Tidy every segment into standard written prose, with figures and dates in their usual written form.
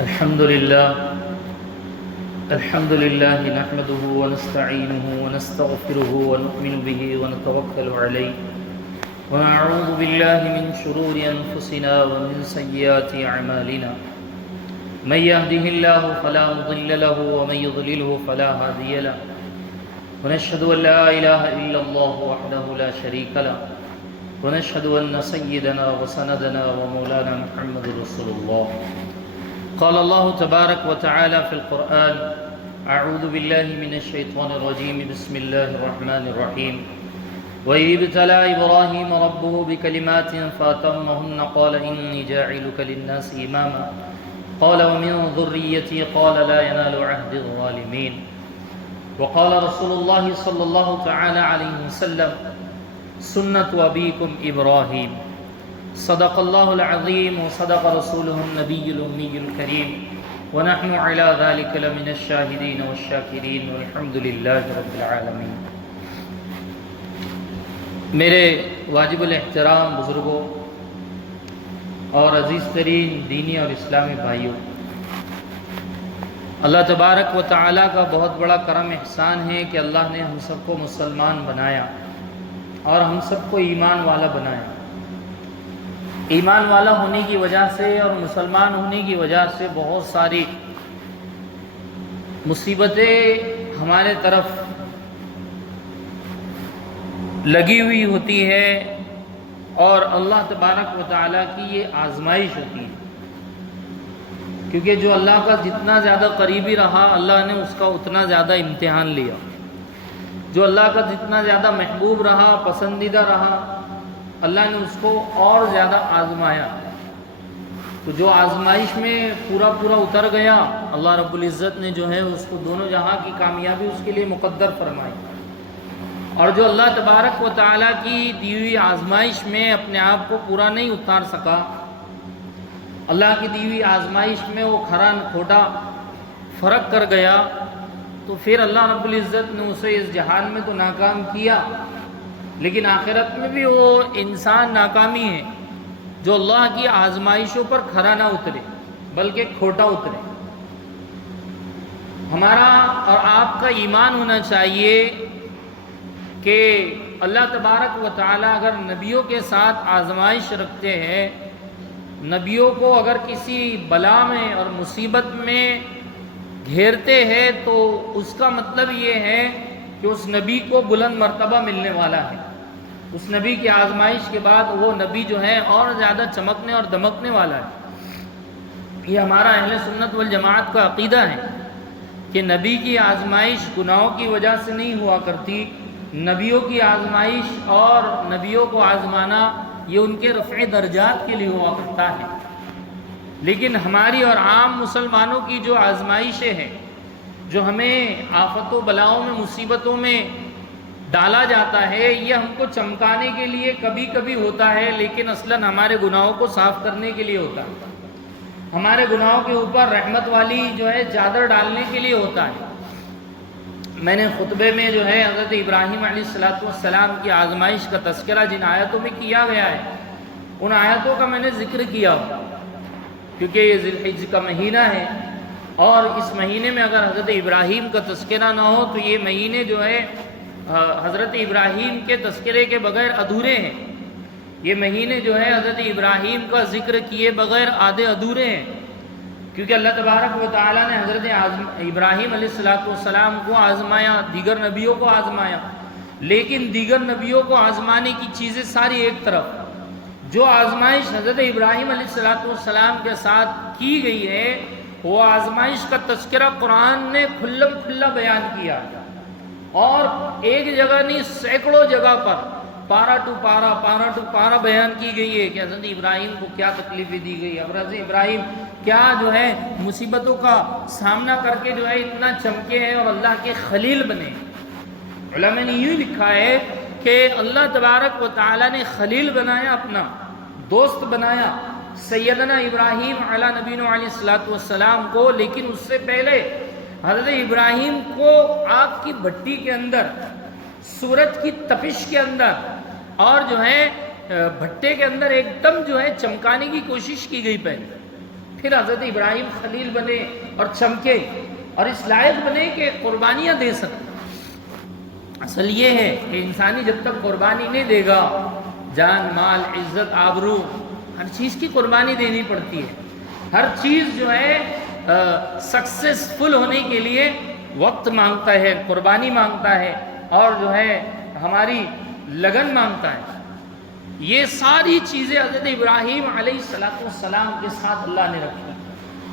الحمد لله نحمده ونستعينه ونستغفره ونؤمن به ونتوكل عليه ونعوذ بالله من شرور أنفسنا ومن سيئات أعمالنا من يهده الله فلا مضل له ومن يضلله فلا هادي له ونشهد أن لا إله إلا الله وحده لا شريك له ونشهد أن سيدنا وسندنا ومولانا محمد رسول الله. قال الله تبارك وتعالى في القرآن: أعوذ بالله من الشيطان الرجيم بسم الله الرحمن الرحيم. وإذ ابتلى إبراهيم ربه بكلمات فأتمهن قال إني جاعلك للناس إماما قال ومن ذريتي قال لا ينال عهد الظالمين. وقال رسول الله صلى الله تعالى عليه وسلم: سنة أبيكم إبراهيم. صدق الله العظيم وصدق رسوله النبي الأمي الكريم ونحن على ذلك لمن الشاهدين والشاكرين والحمد لله رب العالمين. میرے واجب الاحترام بزرگوں اور عزیز ترین دینی اور اسلامی بھائیوں، اللہ تبارک و تعالیٰ کا بہت بڑا کرم احسان ہے کہ اللہ نے ہم سب کو مسلمان بنایا اور ہم سب کو ایمان والا بنایا. ایمان والا ہونے کی وجہ سے اور مسلمان ہونے کی وجہ سے بہت ساری مصیبتیں ہمارے طرف لگی ہوئی ہوتی ہے اور اللہ تبارک و تعالیٰ کی یہ آزمائش ہوتی ہے، کیونکہ جو اللہ کا جتنا زیادہ قریبی رہا اللہ نے اس کا اتنا زیادہ امتحان لیا. جو اللہ کا جتنا زیادہ محبوب رہا، پسندیدہ رہا، اللہ نے اس کو اور زیادہ آزمایا. تو جو آزمائش میں پورا اتر گیا، اللہ رب العزت نے جو ہے اس کو دونوں جہاں کی کامیابی اس کے لیے مقدر فرمائی. اور جو اللہ تبارک و تعالیٰ کی دی ہوئی آزمائش میں اپنے آپ کو پورا نہیں اتار سکا، اللہ کی دی ہوئی آزمائش میں وہ کھرا کھوٹا فرق کر گیا، تو پھر اللہ رب العزت نے اسے اس جہان میں تو ناکام کیا، لیکن آخرت میں بھی وہ انسان ناکامی ہے جو اللہ کی آزمائشوں پر کھرا نہ اترے بلکہ کھوٹا اترے. ہمارا اور آپ کا ایمان ہونا چاہیے کہ اللہ تبارک و تعالیٰ اگر نبیوں کے ساتھ آزمائش رکھتے ہیں، نبیوں کو اگر کسی بلا میں اور مصیبت میں گھیرتے ہیں، تو اس کا مطلب یہ ہے کہ اس نبی کو بلند مرتبہ ملنے والا ہے. اس نبی کی آزمائش کے بعد وہ نبی جو ہے اور زیادہ چمکنے اور دمکنے والا ہے. یہ ہمارا اہل سنت والجماعت کا عقیدہ ہے کہ نبی کی آزمائش گناہوں کی وجہ سے نہیں ہوا کرتی. نبیوں کی آزمائش اور نبیوں کو آزمانا یہ ان کے رفع درجات کے لیے ہوا کرتا ہے. لیکن ہماری اور عام مسلمانوں کی جو آزمائشیں ہیں، جو ہمیں آفت و بلاؤں میں، مصیبتوں میں ڈالا جاتا ہے، یہ ہم کو چمکانے کے لیے کبھی کبھی ہوتا ہے، لیکن اصلاً ہمارے گناہوں کو صاف کرنے کے لیے ہوتا ہے. ہمارے گناہوں کے اوپر رحمت والی جو ہے چادر ڈالنے کے لیے ہوتا ہے. میں نے خطبے میں جو ہے حضرت ابراہیم علیہ السلام کی آزمائش کا تذکرہ جن آیتوں میں کیا گیا ہے، ان آیتوں کا میں نے ذکر کیا، کیونکہ یہ ذی الحجہ کا مہینہ ہے اور اس مہینے میں اگر حضرت ابراہیم کا تذکرہ نہ ہو تو یہ مہینے جو ہے حضرت ابراہیم کے تذکرے کے بغیر ادھورے ہیں. یہ مہینے جو ہے حضرت ابراہیم کا ذکر کیے بغیر آدھے ادھورے ہیں، کیونکہ اللہ تبارک و تعالیٰ نے حضرت ابراہیم علیہ السلام کو آزمایا، دیگر نبیوں کو آزمایا، لیکن دیگر نبیوں کو آزمانے کی چیزیں ساری ایک طرف، جو آزمائش حضرت ابراہیم علیہ السلام کے ساتھ کی گئی ہے وہ آزمائش کا تذکرہ قرآن نے کھلم کھلا بیان کیا، اور ایک جگہ نہیں سینکڑوں جگہ پر پارا ٹو پارا بیان کی گئی ہے کہ حضرت ابراہیم کو کیا تکلیفیں دی گئی، حضرت ابراہیم کیا جو ہے مصیبتوں کا سامنا کر کے جو ہے اتنا چمکے ہیں اور اللہ کے خلیل بنے. علماء نے یوں لکھا ہے کہ اللہ تبارک و تعالیٰ نے خلیل بنایا، اپنا دوست بنایا سیدنا ابراہیم علیہ نبینا علیہ السلام کو، لیکن اس سے پہلے حضرت ابراہیم کو آگ کی بھٹی کے اندر، سورج کی تپش کے اندر اور جو ہے بھٹے کے اندر ایک دم جو ہے چمکانے کی کوشش کی گئی. پہلے پھر حضرت ابراہیم خلیل بنے اور چمکے اور اس لائق بنے کہ قربانیاں دے سکے۔ اصل یہ ہے کہ انسانی جب تک قربانی نہیں دے گا، جان، مال، عزت، آبرو، ہر چیز کی قربانی دینی پڑتی ہے۔ ہر چیز جو ہے سکسیسفل ہونے کے لیے وقت مانگتا ہے، قربانی مانگتا ہے، اور جو ہے ہماری لگن مانگتا ہے۔ یہ ساری چیزیں حضرت ابراہیم علیہ السلام کے ساتھ اللہ نے رکھی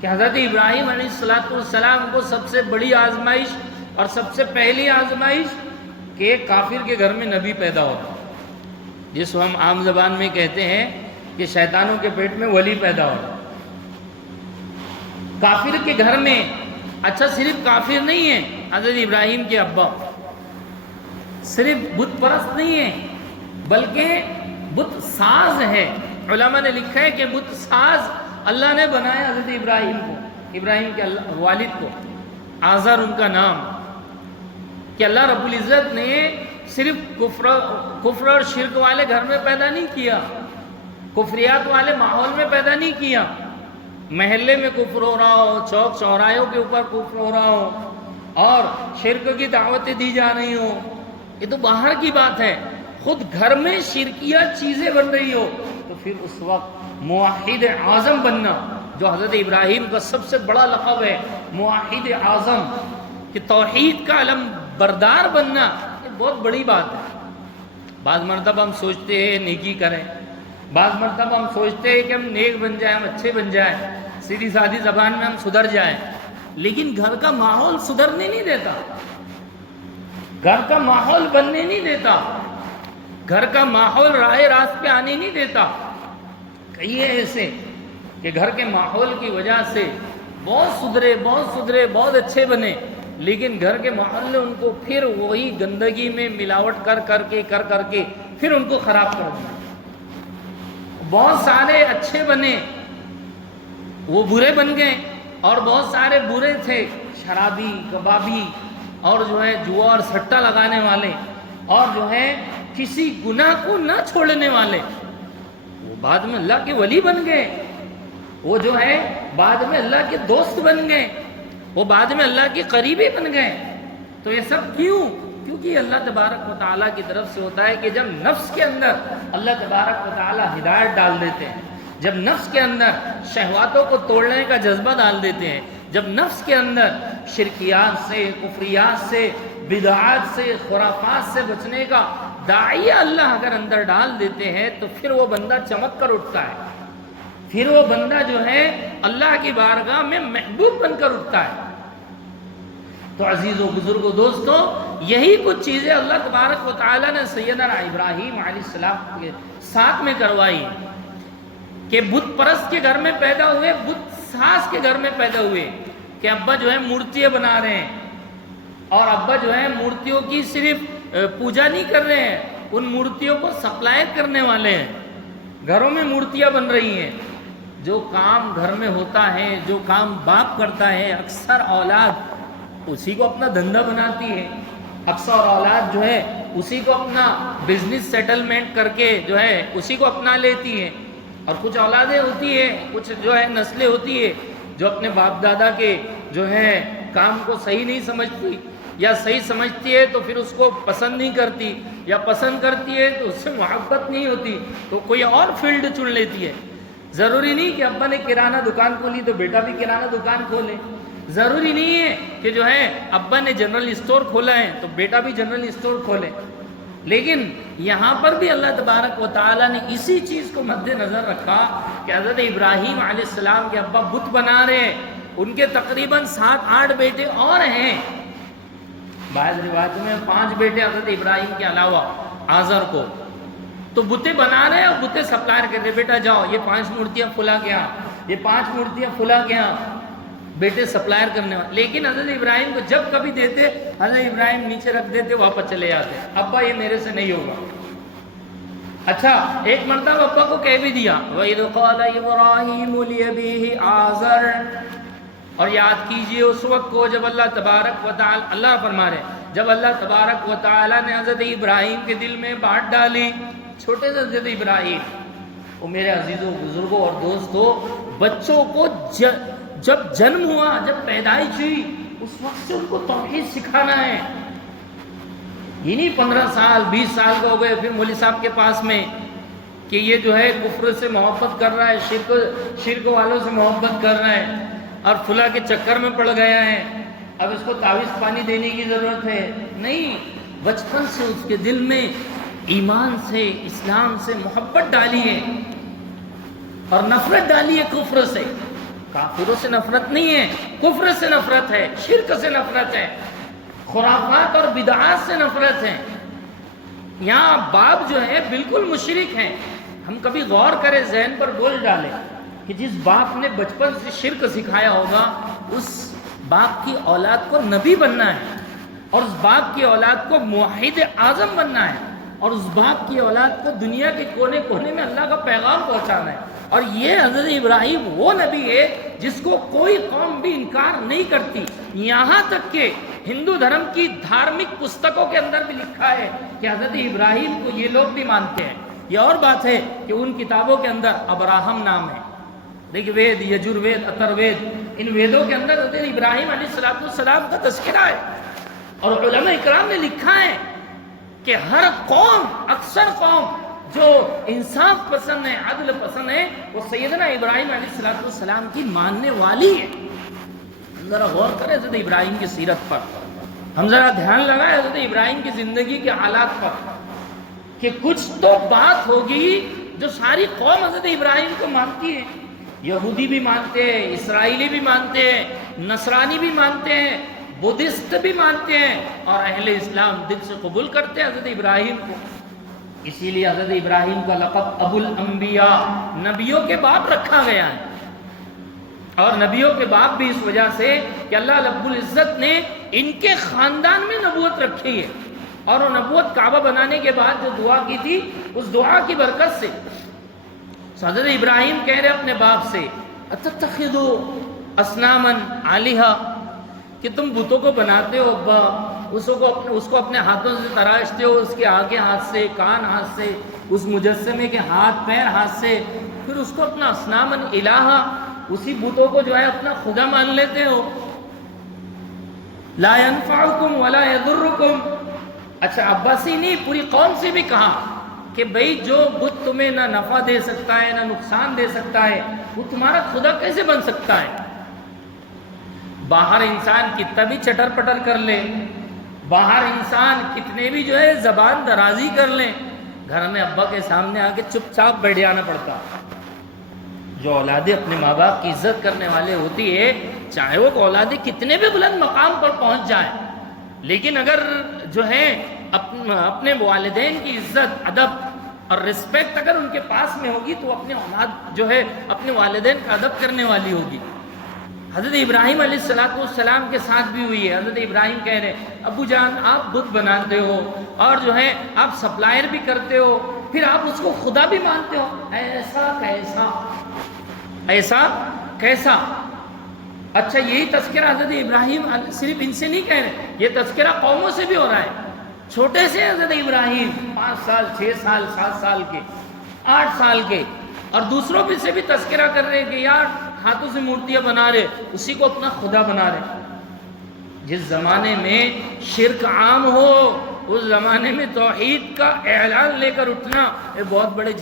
کہ حضرت ابراہیم علیہ السلام کو سب سے بڑی آزمائش اور سب سے پہلی آزمائش کہ ایک کافر کے گھر میں نبی پیدا ہوتا، جس کو ہم عام زبان میں کہتے ہیں کہ شیطانوں کے پیٹ میں ولی پیدا ہوتا۔ کافر کے گھر میں، اچھا صرف کافر نہیں ہے حضرت ابراہیم کے ابا، صرف بت پرست نہیں ہے بلکہ بت ساز ہے۔ علماء نے لکھا ہے کہ بت ساز اللہ نے بنایا حضرت ابراہیم کو، ابراہیم کے والد کو، آزر ان کا نام، کہ اللہ رب العزت نے صرف کفر اور شرک والے گھر میں پیدا نہیں کیا، کفریات والے ماحول میں پیدا نہیں کیا، محلے میں کفر ہو رہا ہو، چوک چوراہوں کے اوپر کفر ہو رہا ہو اور شرک کی دعوتیں دی جا رہی ہو، یہ تو باہر کی بات ہے۔ خود گھر میں شرکیہ چیزیں بن رہی ہو تو پھر اس وقت موحد اعظم بننا، جو حضرت ابراہیم کا سب سے بڑا لقب ہے، موحد اعظم، کہ توحید کا علم بردار بننا، یہ بہت بڑی بات ہے۔ بعض مرتبہ ہم سوچتے ہیں نیکی کریں، بعض مرتبہ ہم سوچتے ہیں کہ ہم نیک بن جائیں، ہم اچھے بن جائیں، سیدھی سادھی زبان میں ہم سدھر جائیں، لیکن گھر کا ماحول سدھرنے نہیں دیتا، گھر کا ماحول بننے نہیں دیتا، گھر کا ماحول راہ راست پہ آنے نہیں دیتا۔ کئی ایسے کہ گھر کے ماحول کی وجہ سے بہت سدھرے، بہت اچھے بنے، لیکن گھر کے ماحول نے ان کو پھر وہی گندگی میں ملاوٹ کر کے پھر ان کو خراب کر دیا۔ بہت سارے اچھے بنے، وہ برے بن گئے، اور بہت سارے برے تھے، شرابی، کبابی، اور جو ہے جوا اور سٹا لگانے والے، اور جو ہے کسی گناہ کو نہ چھوڑنے والے، وہ بعد میں اللہ کے ولی بن گئے، وہ جو ہے بعد میں اللہ کے دوست بن گئے، وہ بعد میں اللہ کے قریبی بن گئے۔ تو یہ سب کیوں؟ کیونکہ اللہ تبارک و تعالیٰ کی طرف سے ہوتا ہے کہ جب نفس کے اندر اللہ تبارک و تعالیٰ ہدایت ڈال دیتے ہیں، جب نفس کے اندر شہواتوں کو توڑنے کا جذبہ ڈال دیتے ہیں، جب نفس کے اندر شرکیات سے، کفریات سے، بدعات سے، خرافات سے بچنے کا داعیہ اللہ اگر اندر ڈال دیتے ہیں تو پھر وہ بندہ چمک کر اٹھتا ہے، پھر وہ بندہ جو ہے اللہ کی بارگاہ میں محبوب بن کر اٹھتا ہے۔ تو عزیزو، بزرگو، دوستو، یہی کچھ چیزیں اللہ تبارک و تعالیٰ نے سیدنا ابراہیم علیہ السلام کے ساتھ میں کروائی کہ بت پرست کے گھر میں پیدا ہوئے، بت ساز کے گھر میں پیدا ہوئے، کہ ابا جو ہے مورتیاں بنا رہے ہیں، اور ابا جو ہے مورتیوں کی صرف پوجا نہیں کر رہے ہیں، ان مورتیوں کو سپلائی کرنے والے ہیں۔ گھروں میں مورتیاں بن رہی ہیں۔ جو کام گھر میں ہوتا ہے، جو کام باپ کرتا ہے، اکثر اولاد اسی کو اپنا دھندا بناتی ہے، اکثر اولاد جو ہے اسی کو اپنا بزنس سیٹلمنٹ کر کے جو ہے اسی کو اپنا لیتی ہے، اور کچھ اولادیں ہوتی ہے، کچھ جو ہے نسلیں ہوتی ہے جو اپنے باپ دادا کے جو ہے کام کو صحیح نہیں سمجھتی، یا صحیح سمجھتی ہے تو پھر اس کو پسند نہیں کرتی، یا پسند کرتی ہے تو اس سے محبت نہیں ہوتی، تو کوئی اور فیلڈ چن لیتی ہے۔ ضروری نہیں کہ ابا نے کرانہ دکان کھولی تو بیٹا بھی کرانہ دکان کھولے، ضروری نہیں ہے کہ جو ہے ابا نے جنرل اسٹور کھولا ہے تو بیٹا بھی جنرل اسٹور کھولے، لیکن یہاں پر بھی اللہ تبارک و تعالیٰ نے اسی چیز کو مد نظر رکھا کہ حضرت ابراہیم علیہ السلام کے ابا بت بنا رہے ہیں، ان کے تقریباً 7-8 بیٹے اور ہیں، بعض روایتوں میں 5 بیٹے حضرت ابراہیم کے علاوہ آزر کو، تو بتیں بنا رہے ہیں اور بتیں سپلائر کر رہے، بیٹا جاؤ یہ 5 مورتیاں پھلا کے آ، یہ 5 مورتیاں پھلا کے آ، بیٹے سپلائر کرنے والے۔ لیکن حضرت ابراہیم کو جب کبھی دیتے، حضرت ابراہیم نیچے رکھ دیتے، واپس چلے جاتے، ابا یہ میرے سے نہیں ہوگا۔ اچھا، ایک مرتبہ ابا کو کہہ بھی دیا، وَإِذْ قَالَ إِبْرَاهِيمُ لِأَبِيهِ آزَرَ، اور یاد کیجئے اس وقت کو جب اللہ تبارک و تعالی، اللہ فرما رہے جب اللہ تبارک و تعالی نے حضرت ابراہیم کے دل میں بات ڈالی، چھوٹے سے حضرت ابراہیم، وہ میرے عزیزوں، بزرگوں اور دوستوں، بچوں کو جب جنم ہوا، جب پیدائش ہوئی، اس وقت سے ان کو توحید سکھانا ہے۔ یہ نہیں 15 سال 20 سال کا ہو گئے پھر مولوی صاحب کے پاس میں کہ یہ جو ہے کفر سے محبت کر رہا ہے، شرک والوں سے محبت کر رہا ہے اور فلاں کے چکر میں پڑ گیا ہے، اب اس کو تعویذ پانی دینے کی ضرورت ہے۔ نہیں، بچپن سے اس کے دل میں ایمان سے، اسلام سے محبت ڈالی ہے اور نفرت ڈالی ہے کفر سے۔ کافروں سے نفرت نہیں ہے، کفر سے نفرت ہے، شرک سے نفرت ہے، خرافات اور بدعات سے نفرت ہے۔ یہاں باپ جو ہے بالکل مشرک ہیں۔ ہم کبھی غور کریں، ذہن پر بول ڈالیں کہ جس باپ نے بچپن سے شرک سکھایا ہوگا، اس باپ کی اولاد کو نبی بننا ہے، اور اس باپ کی اولاد کو موحد اعظم بننا ہے، اور اس باپ کی اولاد کو دنیا کے کونے کونے میں اللہ کا پیغام پہنچانا ہے۔ اور یہ حضرت ابراہیم وہ نبی ہے جس کو کوئی قوم بھی انکار نہیں کرتی، یہاں تک کہ ہندو دھرم کی دھارمک پستکوں کے اندر بھی لکھا ہے کہ حضرت ابراہیم کو یہ لوگ بھی مانتے ہیں۔ یہ اور بات ہے کہ ان کتابوں کے اندر ابراہم نام ہے، رگ وید، یجروید، اتروید، ان ویدوں کے اندر حضرت ابراہیم علیہ السلام کا تذکرہ ہے۔ اور علماء اکرام نے لکھا ہے کہ ہر قوم، اکثر قوم جو انصاف پسند ہے، عدل پسند ہے، وہ سیدنا ابراہیم علیہ السلام کی ماننے والی ہے۔ ذرا غور کریں حضرت ابراہیم کی سیرت پر، ہم ذرا دھیان لگائیں حضرت ابراہیم کی زندگی کے حالات پر، کہ کچھ تو بات ہوگی جو ساری قوم حضرت ابراہیم کو مانتی ہے۔ یہودی بھی مانتے ہیں، اسرائیلی بھی مانتے ہیں، نصرانی بھی مانتے ہیں، بدھسٹ بھی مانتے ہیں، اور اہل اسلام دل سے قبول کرتے ہیں حضرت ابراہیم کو۔ اسی لیے حضرت ابراہیم کا لقب ابو الانبیاء، نبیوں کے باپ رکھا گیا ہے۔ اور نبیوں کے باپ بھی اس وجہ سے کہ اللہ رب العزت نے ان کے خاندان میں نبوت رکھی ہے، اور وہ نبوت کعبہ بنانے کے بعد جو دعا کی تھی، اس دعا کی برکت سے حضرت ابراہیم کہہ رہے اپنے باپ سے، اتتخذوا اصناما آلہہ، کہ تم بتوں کو بناتے ہو ابا، اس کو اپنے ہاتھوں سے تراشتے ہو، اس کے آگے ہاتھ سے، کان ہاتھ سے، اس مجسمے کے ہاتھ پیر ہاتھ سے، پھر اس کو اپنا اصناما الہہ، اسی بتوں کو جو ہے اپنا خدا مان لیتے ہو۔ لا ينفعکم ولا یضرکم، اچھا عباسی نہیں، پوری قوم سے بھی کہا کہ بھئی جو بت تمہیں نہ نفع دے سکتا ہے نہ نقصان دے سکتا ہے، وہ تمہارا خدا کیسے بن سکتا ہے؟ باہر انسان کتنا بھی چٹر پٹر کر لے، باہر انسان کتنے بھی جو ہے زبان درازی کر لیں، گھر میں ابا کے سامنے آ کے چپ چاپ بیٹھ جانا پڑتا۔ جو اولادیں اپنے ماں باپ کی عزت کرنے والے ہوتی ہے، چاہے وہ اولادیں کتنے بھی بلند مقام پر پہنچ جائیں، لیکن اگر جو ہے اپنے والدین کی عزت، ادب اور رسپیکٹ اگر ان کے پاس میں ہوگی تو اپنے اولاد جو ہے اپنے والدین کا ادب کرنے والی ہوگی۔ حضرت ابراہیم علیہ السلام کے ساتھ بھی ہوئی ہے۔ حضرت ابراہیم کہہ رہے ابو جان آپ بت بناتے ہو اور جو ہے آپ سپلائر بھی کرتے ہو، پھر آپ اس کو خدا بھی مانتے ہو، ایسا کیسا، ایسا کیسا؟ اچھا یہی تذکرہ حضرت ابراہیم صرف ان سے نہیں کہہ رہے، یہ تذکرہ قوموں سے بھی ہو رہا ہے۔ چھوٹے سے حضرت ابراہیم 5 سال 6 سال 7 سال کے 8 سال کے، اور دوسروں بھی سے بھی تذکرہ کر رہے ہیں کہ یار ہاتھوں سے مورتیاں بنا رہے، اسی کو اپنا خدا بنا رہے۔ جس زمانے میں شرک عام ہو، اس زمانے میں توحید کا اعلان لے کر اٹھنا یہ بہت بڑے